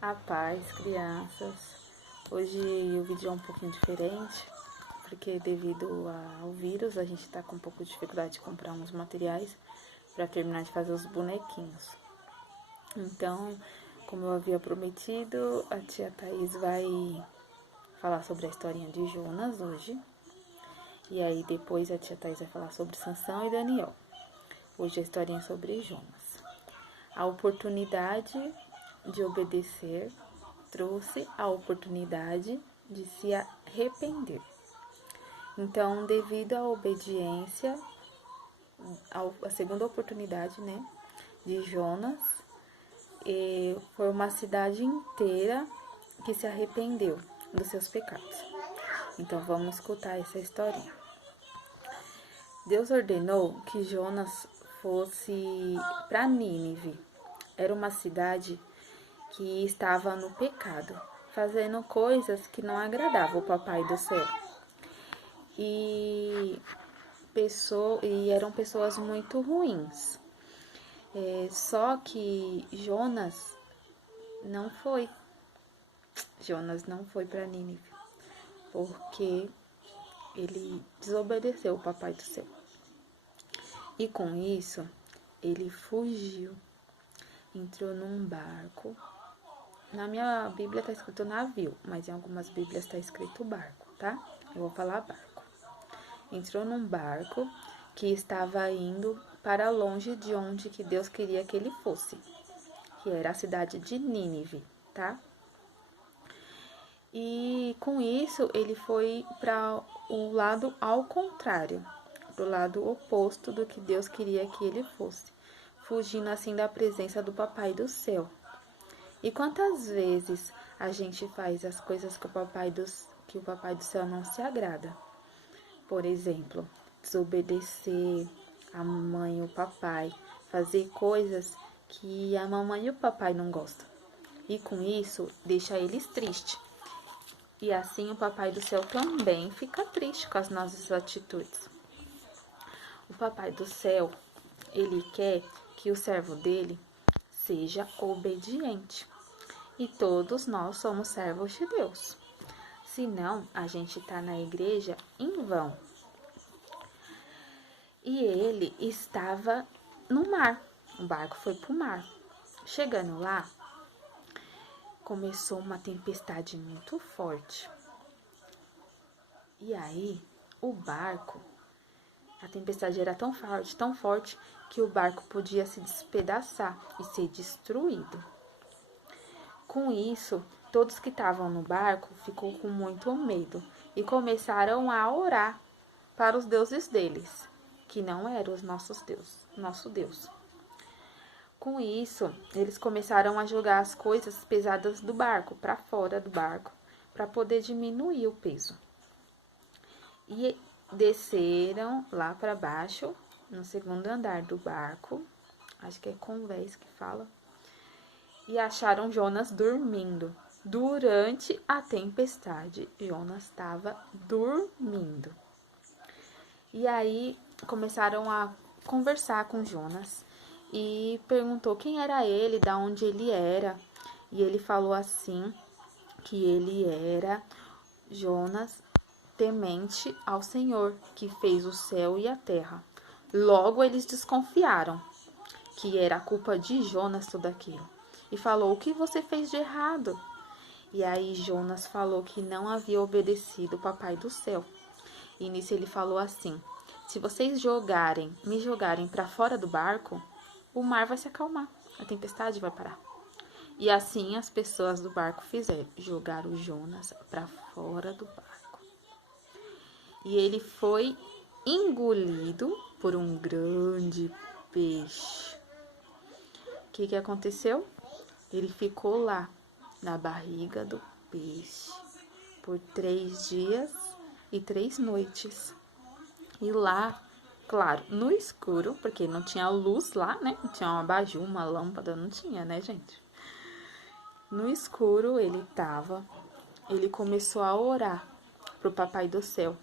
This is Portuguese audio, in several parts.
A paz, crianças. Hoje o vídeo é um pouquinho diferente, porque devido ao vírus a gente tá com um pouco de dificuldade de comprar uns materiais para terminar de fazer os bonequinhos. Então, como eu havia prometido, a tia Thaís vai falar sobre a historinha de Jonas hoje. E aí depois a tia Thaís vai falar sobre Sansão e Daniel. Hoje a historinha é sobre Jonas. A oportunidade de obedecer trouxe a oportunidade de se arrepender. Então, devido à obediência, a segunda oportunidade, de Jonas, foi uma cidade inteira que se arrependeu dos seus pecados. Então, vamos escutar essa historinha. Deus ordenou que Jonas fosse para Nínive. Era uma cidade que estava no pecado, fazendo coisas que não agradavam o Papai do Céu. E eram pessoas muito ruins. Só que Jonas não foi. Jonas não foi para Nínive, porque ele desobedeceu o Papai do Céu. E com isso, ele fugiu, entrou num barco. Na minha Bíblia está escrito navio, mas em algumas Bíblias está escrito barco, tá? Eu vou falar barco. Entrou num barco que estava indo para longe de onde que Deus queria que ele fosse, que era a cidade de Nínive, tá? E com isso ele foi para o lado ao contrário, do lado oposto do que Deus queria que ele fosse, fugindo assim da presença do Papai do Céu. E quantas vezes a gente faz as coisas que o Papai do Céu não se agrada? Por exemplo, desobedecer a mamãe e o papai, fazer coisas que a mamãe e o papai não gostam. E com isso, deixa eles tristes. E assim o Papai do Céu também fica triste com as nossas atitudes. O Papai do Céu, ele quer que o servo dele seja obediente. E todos nós somos servos de Deus. Senão, a gente está na igreja em vão. E ele estava no mar. O barco foi para o mar. Chegando lá, começou uma tempestade muito forte. E aí, a tempestade era tão forte, que o barco podia se despedaçar e ser destruído. Com isso, todos que estavam no barco ficou com muito medo e começaram a orar para os deuses deles, que não eram os nosso Deus. Com isso, eles começaram a jogar as coisas pesadas do barco para fora do barco, para poder diminuir o peso. E desceram lá para baixo, no segundo andar do barco, acho que é convés que fala, e acharam Jonas dormindo. Durante a tempestade, Jonas estava dormindo. E aí começaram a conversar com Jonas e perguntou quem era ele, da onde ele era. E ele falou assim que ele era Jonas, temente ao Senhor, que fez o céu e a terra. Logo eles desconfiaram que era a culpa de Jonas tudo aquilo. E falou: o que você fez de errado? E aí Jonas falou que não havia obedecido o Papai do Céu. E nisso ele falou assim: se vocês me jogarem para fora do barco, o mar vai se acalmar, a tempestade vai parar. E assim as pessoas do barco fizeram, jogaram Jonas para fora do barco. E ele foi engolido por um grande peixe. O que aconteceu? Ele ficou lá, na barriga do peixe, por 3 dias e 3 noites. E lá, claro, no escuro, porque não tinha luz lá, né? Não tinha uma abajur, uma lâmpada, não tinha, né, gente? No escuro ele começou a orar pro Papai do Céu,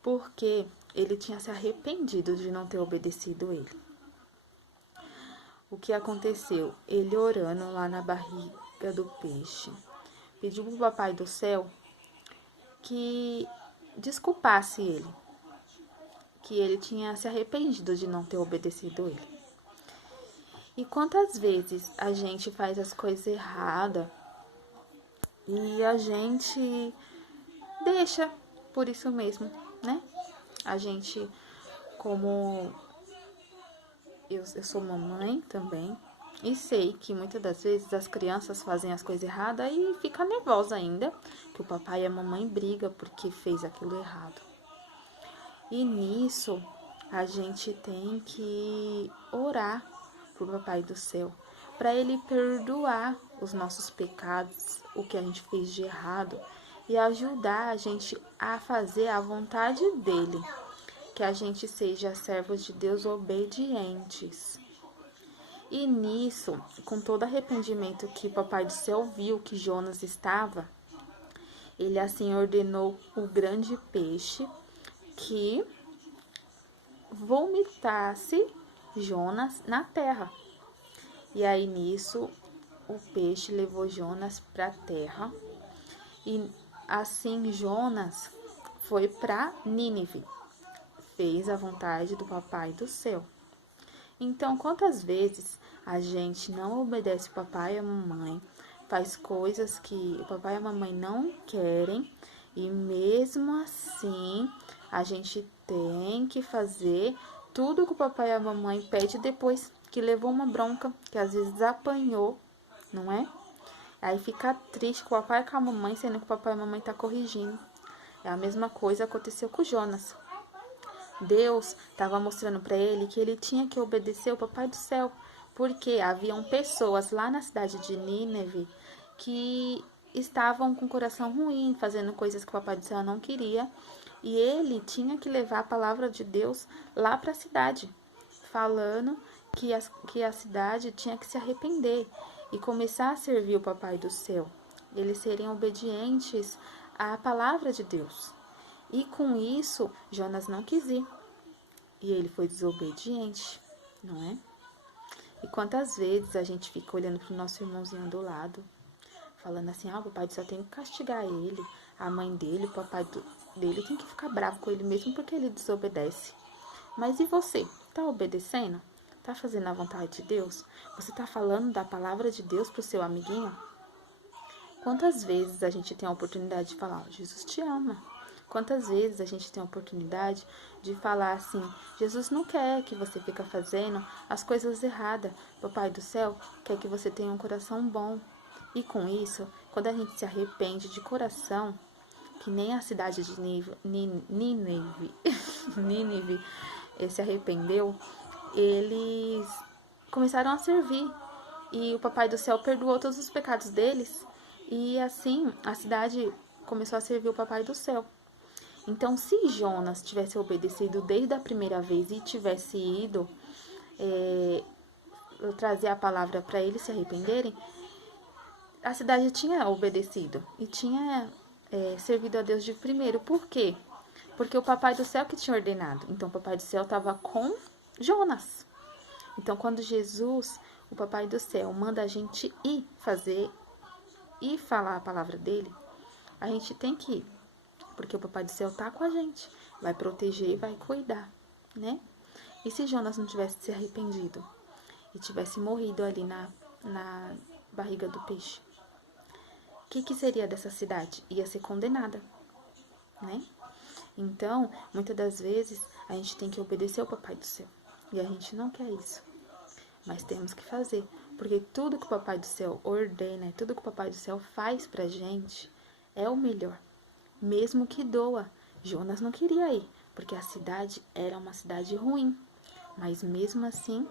porque ele tinha se arrependido de não ter obedecido ele. o que aconteceu? Ele orando lá na barriga do peixe, pediu pro Papai do Céu que desculpasse ele, que ele tinha se arrependido de não ter obedecido ele. E quantas vezes a gente faz as coisas erradas e a gente deixa por isso mesmo, né? A gente, como eu sou mamãe também, e sei que muitas das vezes as crianças fazem as coisas erradas e fica nervosa ainda, que o papai e a mamãe brigam porque fez aquilo errado. E nisso, a gente tem que orar pro Papai do Céu, para ele perdoar os nossos pecados, o que a gente fez de errado, e ajudar a gente a fazer a vontade dele, que a gente seja servos de Deus obedientes. E nisso, com todo arrependimento que o Papai do Céu viu que Jonas estava, ele assim ordenou o grande peixe que vomitasse Jonas na terra. E aí nisso o peixe levou Jonas para a terra e assim Jonas foi para Nínive, fez a vontade do Papai do Céu. Então, quantas vezes a gente não obedece o papai e a mamãe, faz coisas que o papai e a mamãe não querem e mesmo assim a gente tem que fazer tudo que o papai e a mamãe pede depois que levou uma bronca, que às vezes apanhou, não é? Aí fica triste com o papai e com a mamãe, sendo que o papai e a mamãe tá corrigindo. É a mesma coisa que aconteceu com Jonas. Deus estava mostrando para ele que ele tinha que obedecer o Papai do Céu, porque haviam pessoas lá na cidade de Nínive que estavam com o coração ruim, fazendo coisas que o Papai do Céu não queria, e ele tinha que levar a palavra de Deus lá para a cidade, falando que a cidade tinha que se arrepender e começar a servir o Papai do Céu. Eles seriam obedientes à palavra de Deus. E com isso, Jonas não quis ir. E ele foi desobediente, não é? E quantas vezes a gente fica olhando pro nosso irmãozinho do lado, falando assim, o papai do céu tem que castigar ele, a mãe dele, o papai dele tem que ficar bravo com ele mesmo porque ele desobedece. Mas e você? Tá obedecendo? Tá fazendo a vontade de Deus? Você tá falando da palavra de Deus pro seu amiguinho? Quantas vezes a gente tem a oportunidade de falar, Jesus te ama? Quantas vezes a gente tem a oportunidade de falar assim, Jesus não quer que você fique fazendo as coisas erradas. Papai do céu quer que você tenha um coração bom. E com isso, quando a gente se arrepende de coração, que nem a cidade de Nínive se arrependeu, eles começaram a servir. E o Papai do Céu perdoou todos os pecados deles. E assim, a cidade começou a servir o Papai do Céu. Então, se Jonas tivesse obedecido desde a primeira vez e tivesse ido trazer a palavra para eles se arrependerem, a cidade tinha obedecido e tinha servido a Deus de primeiro. Por quê? Porque o Papai do Céu que tinha ordenado. Então, o Papai do Céu estava com Jonas. Então, quando Jesus, o Papai do Céu, manda a gente ir fazer e falar a palavra dele, a gente tem que ir. Porque o Papai do Céu tá com a gente, vai proteger e vai cuidar, né? E se Jonas não tivesse se arrependido e tivesse morrido ali na barriga do peixe, o que seria dessa cidade? Ia ser condenada, né? Então, muitas das vezes, a gente tem que obedecer ao Papai do Céu. E a gente não quer isso. Mas temos que fazer. Porque tudo que o Papai do Céu ordena, tudo que o Papai do Céu faz pra gente, é o melhor. Mesmo que doa. Jonas não queria ir, porque a cidade era uma cidade ruim. Mas mesmo assim,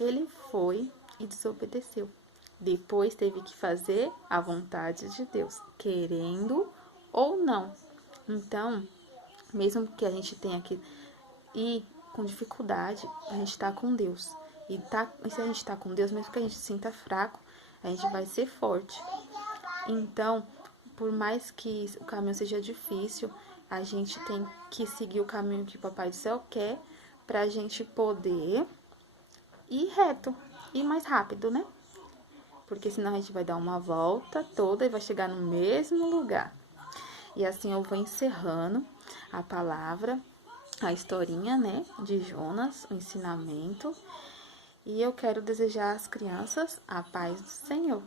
ele foi e desobedeceu. Depois teve que fazer a vontade de Deus, querendo ou não. Então, mesmo que a gente tenha que ir com dificuldade, a gente tá com Deus. E se a gente tá com Deus, mesmo que a gente se sinta fraco, a gente vai ser forte. Então, por mais que o caminho seja difícil, a gente tem que seguir o caminho que o Papai do Céu quer pra gente poder ir reto. ir mais rápido, né? Porque senão a gente vai dar uma volta toda e vai chegar no mesmo lugar. E assim eu vou encerrando a palavra, a historinha, né, de Jonas, o ensinamento. E eu quero desejar às crianças a paz do Senhor.